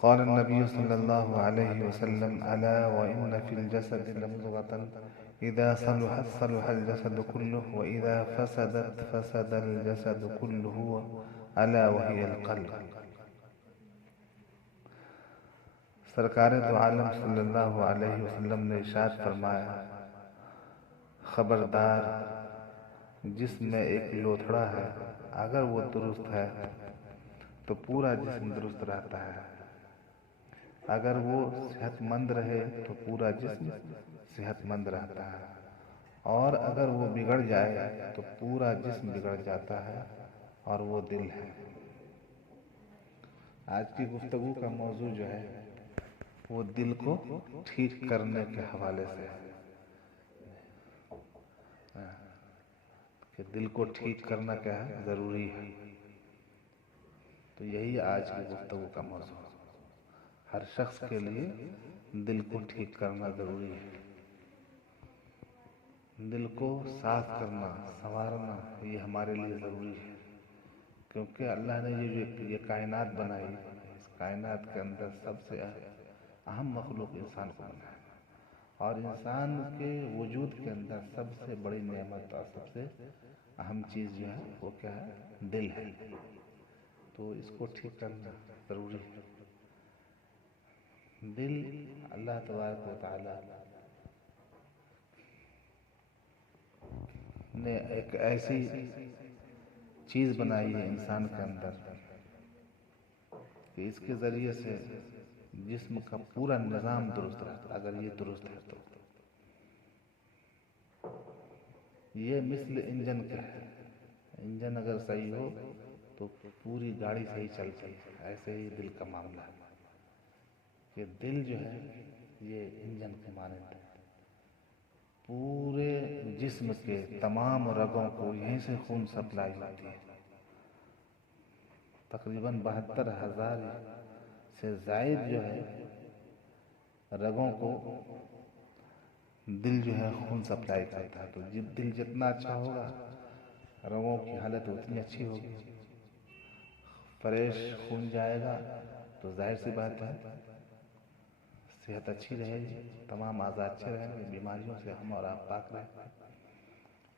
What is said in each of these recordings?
قال النبي صلى الله عليه وسلم ألا وإن في الجسد لمضغة إذا صلحت صلح الجسد كله وإذا فسدت فسد الجسد كله ألا وهي القلب۔ سرکار دو عالم صلی اللہ علیہ وسلم نے ارشاد فرمایا، خبردار، جسم میں ایک لوتھڑا ہے، اگر وہ درست ہے تو پورا جسم درست رہتا ہے، اگر وہ صحت مند رہے تو پورا جسم صحت مند رہتا ہے، اور اگر وہ بگڑ جائے تو پورا جسم بگڑ جاتا ہے، اور وہ دل ہے۔ آج کی گفتگو کا موضوع جو ہے وہ دل کو ٹھیک کرنے کے حوالے سے ہے کہ دل کو ٹھیک کرنا کیا ہے، ضروری ہے۔ تو یہی آج کی گفتگو کا موضوع ہے۔ ہر شخص کے لیے دل کو ٹھیک کرنا ضروری ہے۔ دل کو صاف کرنا، سنوارنا، یہ ہمارے لیے ضروری ہے، کیونکہ اللہ نے یہ کائنات بنائی، اس کائنات کے اندر سب سے اہم مخلوق انسان کو بنایا، اور انسان کے وجود کے اندر سب سے بڑی نعمت اور سب سے اہم چیز جو ہے وہ کیا ہے، دل ہے۔ تو اس کو ٹھیک کرنا ضروری ہے۔ دل اللہ تبارک و تعالی نے ایک ایسی چیز بنائی ہے انسان کے اندر کہ اس کے ذریعے سے جسم کا پورا نظام درست رہتا ہے، اگر یہ درست ہے تو۔ یہ مثل انجن کا ہے، انجن اگر صحیح ہو تو پوری گاڑی صحیح چلتی ہے، ایسے ہی دل کا معاملہ ہے کہ دل جو ہے یہ انجن کے مانند ہے، پورے جسم کے تمام رگوں کو یہیں سے خون سپلائی ہوتی ہے۔ تقریباً 72,000 سے زائد جو ہے رگوں کو دل جو ہے خون سپلائی کرتا ہے۔ تو دل جتنا اچھا ہوگا رگوں کی حالت اتنی اچھی ہوگی، فریش خون جائے گا تو ظاہر سی بات ہے صحت اچھی رہے گی، تمام اعضاء اچھے رہیں گے، بیماریوں سے ہم اور آپ پاک رہیں گے،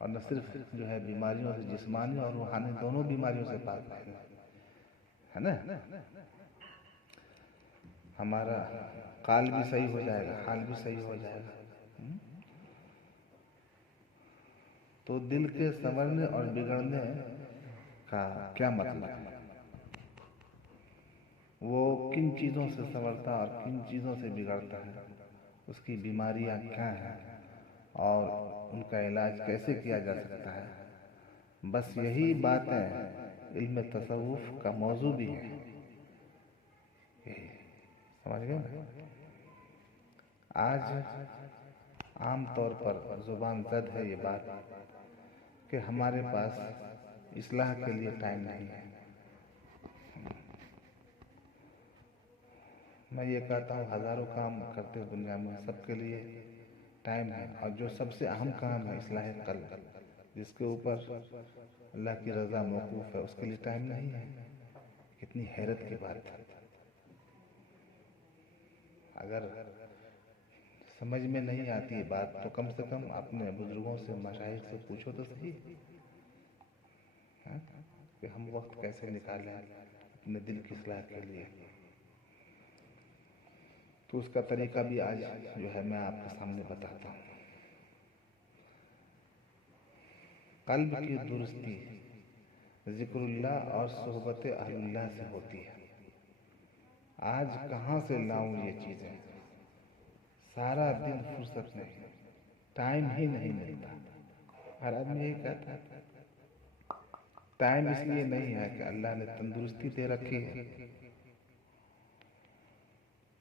اور نہ صرف جو ہے بیماریوں سے، جسمانی اور روحانی دونوں بیماریوں سے پاک رہیں گے، ہے نا؟ ہمارا قال بھی صحیح ہو جائے گا، حال بھی صحیح ہو جائے گا۔ تو دل کے سنورنے اور بگڑنے کا کیا مطلب ہے؟ وہ کن چیزوں سے سنورتا اور کن چیزوں سے بگڑتا ہے، اس کی بیماریاں کیا ہیں، اور ان کا علاج کیسے کیا جا سکتا ہے، بس یہی باتیں علم تصوف کا موضوع بھی ہے۔ سمجھ گئے نا؟ آج عام طور پر زبان زد ہے یہ بات کہ ہمارے پاس اصلاح کے لیے ٹائم نہیں ہے۔ میں یہ کہتا ہوں ہزاروں کام کرتے دنیا میں، سب کے لیے ٹائم ہے، اور جو سب سے اہم کام ہے اصلاح قلب، جس کے اوپر اللہ کی رضا موقوف ہے، اس کے لیے ٹائم نہیں ہے۔ کتنی حیرت کی بات ہے۔ اگر سمجھ میں نہیں آتی بات تو کم سے کم اپنے بزرگوں سے، مشائخ سے پوچھو تو صحیح کہ ہم وقت کیسے نکالیں اپنے دل کی اصلاح کے لیے۔ تو اس کا طریقہ بھی آج جو ہے میں آپ کے سامنے بتاتا ہوں۔ قلب کی درستی ذکر اللہ اور صحبت اہل اللہ سے ہوتی ہے۔ آج کہاں سے لاؤں یہ چیزیں؟ سارا دن فرصت نہیں، ٹائم ہی نہیں ملتا۔ ہر آدمی یہی کہتا ہے۔ ٹائم اس لیے نہیں ہے کہ اللہ نے تندرستی دے رکھی ہے،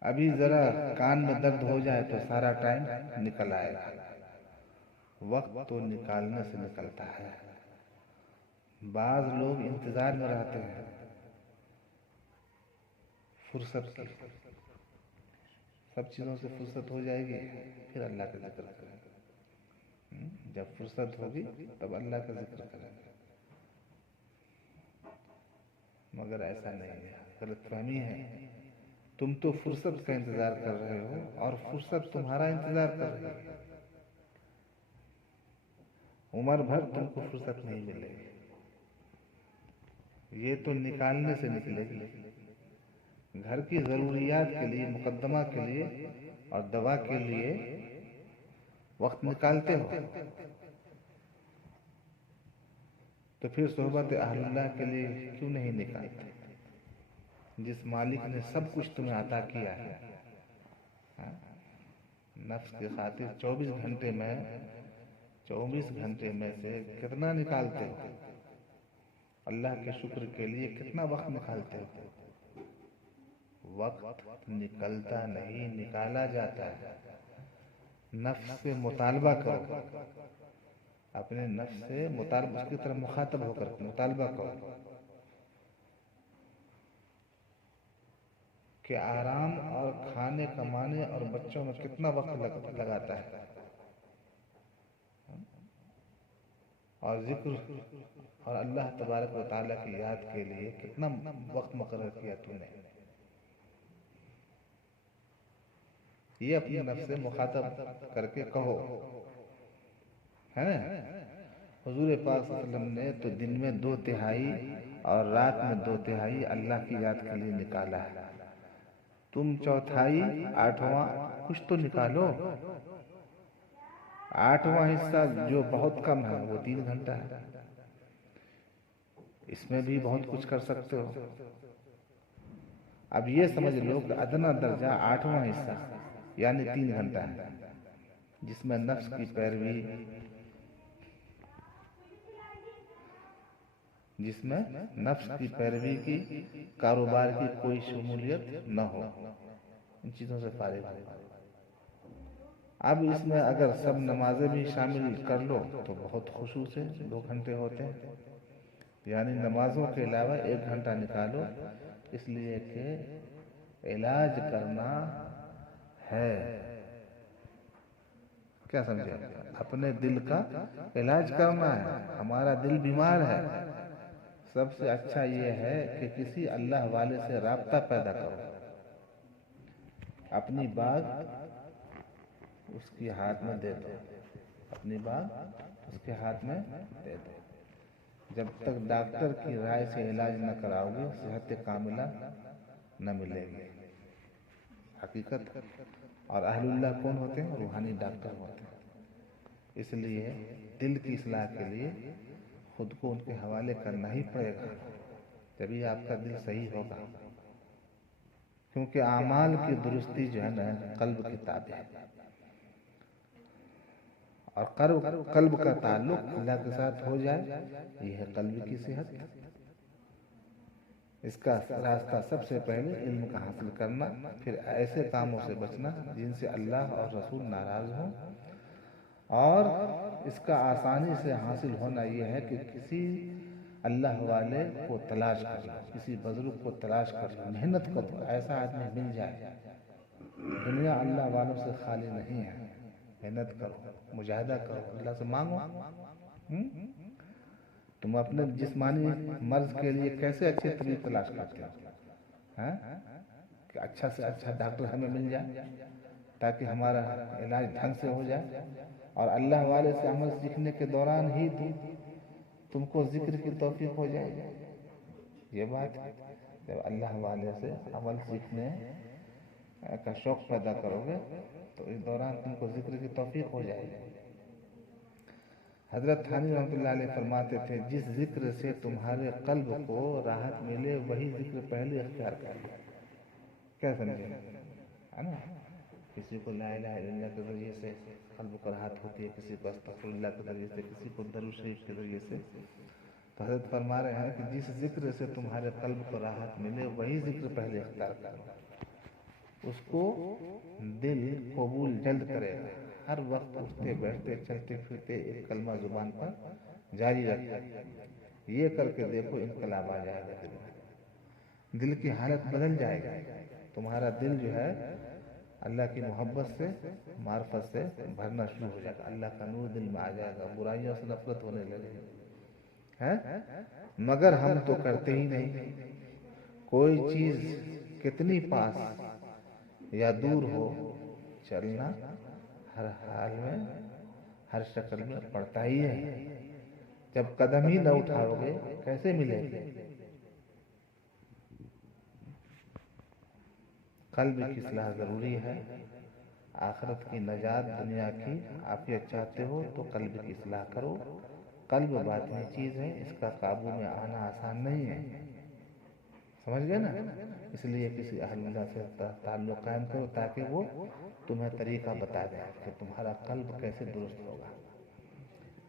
ابھی ذرا کان میں درد ہو جائے تو سارا ٹائم نکل آئے گا۔ وقت تو نکالنے سے نکلتا ہے۔ بعض لوگ انتظار میں رہتے ہیں فرصت کی، سب چیزوں سے فرصت ہو جائے گی پھر اللہ کا ذکر کریں گے، جب فرصت ہوگی تب اللہ کا ذکر کریں گے، مگر ایسا نہیں ہے، غلط فہمی ہے تم تو فرصت کا انتظار کر رہے ہو اور فرصت تمہارا انتظار کر رہی ہے. عمر بھر تم کو فرصت نہیں ملے گی. یہ تو نکالنے سے نکلے گی. گھر کی ضروریات کے لیے، مقدمہ کے لیے اور دوا کے لیے وقت نکالتے ہو، تو پھر صحبت اہل اللہ کے لیے کیوں نہیں نکالتے؟ جس مالک نے سب کچھ تمہیں عطا کیا ہے، نفس کی خاطر 24 گھنٹے میں سے کتنا نکالتے ہو؟ اللہ کے شکر کے لیے کتنا وقت نکالتے ہو؟ وقت نکلتا نہیں، نکالا جاتا ہے. نفس سے مطالبہ کرو، اپنے نفس سے مطالبہ، اس کی طرف مخاطب ہو کر مطالبہ کرو کہ آرام اور کھانے کمانے اور بچوں میں کتنا وقت لگاتا ہے، اور ذکر اور اللہ تبارک و تعالیٰ کی یاد کے لیے کتنا وقت مقرر کیا تو نے. یہ اپنی نفس سے مخاطب کر کے کہو، ہے نا؟ حضور پاک صلی اللہ علیہ وسلم نے تو دن میں 2/3 اور رات میں 2/3 اللہ کی یاد کے لیے نکالا ہے. تم 1/4 8واں کچھ تو نکالو. 8واں حصہ جو بہت کم ہے وہ 3 گھنٹہ ہے، اس میں بھی بہت کچھ کر سکتے ہو. اب یہ سمجھ لو کہ ادنا درجہ 8واں حصہ یعنی 3 گھنٹہ ہے، جس میں نفس کی پیروی، کی کاروبار کی کوئی شمولیت نہ ہو، ان چیزوں سے فارغ ہو. اب اس میں اگر سب نمازیں بھی شامل کر لو تو بہت خشوع سے 2 گھنٹے ہوتے ہیں. یعنی نمازوں کے علاوہ 1 گھنٹہ نکالو، اس لیے کہ علاج کرنا ہے. کیا سمجھے؟ اپنے دل کا علاج کرنا ہے. ہمارا دل بیمار ہے. سب سے اچھا یہ ہے کہ کسی اللہ والے سے رابطہ پیدا کرو. اپنی بات اس کے ہاتھ میں دے دو، اپنی بات اس کے ہاتھ میں دے دو. جب تک ڈاکٹر کی رائے سے علاج نہ کراؤ گے صحت کاملہ نہ ملے گی. حقیقت. اور اہل اللہ کون ہوتے ہیں؟ روحانی ڈاکٹر ہوتے ہیں. اس لیے دل کی اصلاح کے لیے خود کو ان کے حوالے کرنا ہی پڑے گا، تبھی آپ کا دل صحیح ہوگا. کیونکہ اعمال کی درستی جو ہے نا قلب کی تابع ہے، اور قلب کا تعلق اللہ کے ساتھ ہو جائے، یہ ہے قلب کی صحت. اس کا راستہ سب سے پہلے علم کا حاصل کرنا، پھر ایسے کاموں سے بچنا جن سے اللہ اور رسول ناراض ہوں. اور اس کا آسانی سے حاصل ہونا یہ ہے کہ کسی اللہ والے کو تلاش کر لو، کسی بزرگ کو تلاش کر لو، محنت کرو، ایسا آدمی مل جائے. دنیا اللہ والوں سے خالی نہیں ہے. محنت کرو، مجاہدہ کرو، اللہ سے مانگو. تم اپنے جسمانی مرض کے لیے کیسے اچھے طبیب تلاش کرتے ہو کہ اچھا سے اچھا ڈاکٹر ہمیں مل جائے تاکہ ہمارا علاج ڈھنگ سے ہو جائے. اور اللہ والے سے عمل سیکھنے کے دوران ہی تم کو ذکر کی توفیق ہو جائے گی. یہ بات جب اللہ والے سے عمل سیکھنے کا شوق پیدا کرو گے تو اس دوران تم کو ذکر کی توفیق ہو جائے گی. حضرت تھانوی رحمۃ اللہ علیہ فرماتے تھے جس ذکر سے تمہارے قلب کو راحت ملے وہی ذکر پہلے اختیار کرو. کیا سمجھے؟ ہے نا؟ کسی کو لا الہ الا اللہ کے ذریعے سے قلب کو راحت ہوتی ہے، کسی کو استغفر اللہ کے ذریعے سے، کسی کو درود شریف کے ذریعے سے. تو حضرت فرما رہے ہیں کہ جس ذکر سے تمہارے قلب کو راحت ملے وہی ذکر پہلے اختیار کرو. اس کو دل قبول جلد کرے گا. ہر وقت اٹھتے بیٹھتے چلتے پھرتے ایک کلمہ زبان پر جاری رکھے. یہ کر کے دیکھو انقلاب آ جائے گا. دل کی حالت بدل جائے گی. تمہارا دل جو ہے اللہ کی محبت سے، معرفت سے بھرنا شروع ہو جائے گا. اللہ کا نور دل میں آ جائے گا. برائیوں سے نفرت ہونے لگے گی. مگر ہم تو کرتے ہی نہیں. کوئی چیز کتنی پاس یا دور ہو، چلنا ہر حال میں ہر شکل میں پڑتا ہی ہے۔ جب قدم ہی نہ اٹھاؤ گے کیسے ملے گے؟ قلب کی اصلاح ضروری ہے۔ آخرت کی نجات، دنیا کی عافیت چاہتے ہو تو قلب کی اصلاح کرو۔ قلب باطنی چیز ہے، اس کا قابو میں آنا آسان نہیں ہے، سمجھ گئے نا؟ اس لیے کسی اہل اللہ سے تعلق قائم کرو تاکہ وہ تمہیں طریقہ بتا دیں کہ تمہارا قلب کیسے درست ہوگا،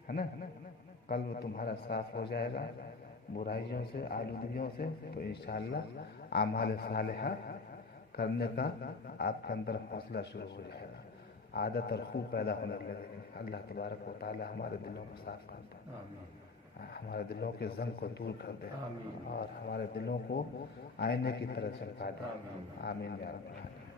ہے نا؟ قلب تمہارا صاف ہو جائے گا برائیوں سے، آلودگیوں سے، تو انشاءاللہ اعمال صالحہ کرنے کا آپ کے اندر حوصلہ شروع ہو جائے گا، عادت اور خوب پیدا ہونے لگے گی۔ اللہ تبارک و تعالی ہمارے دلوں کو صاف کر دے، ہمارے دلوں کے زنگ کو دور کر دے، اور ہمارے دلوں کو آئینے کی طرح چمکا دے۔ آمین یا رب العالمین۔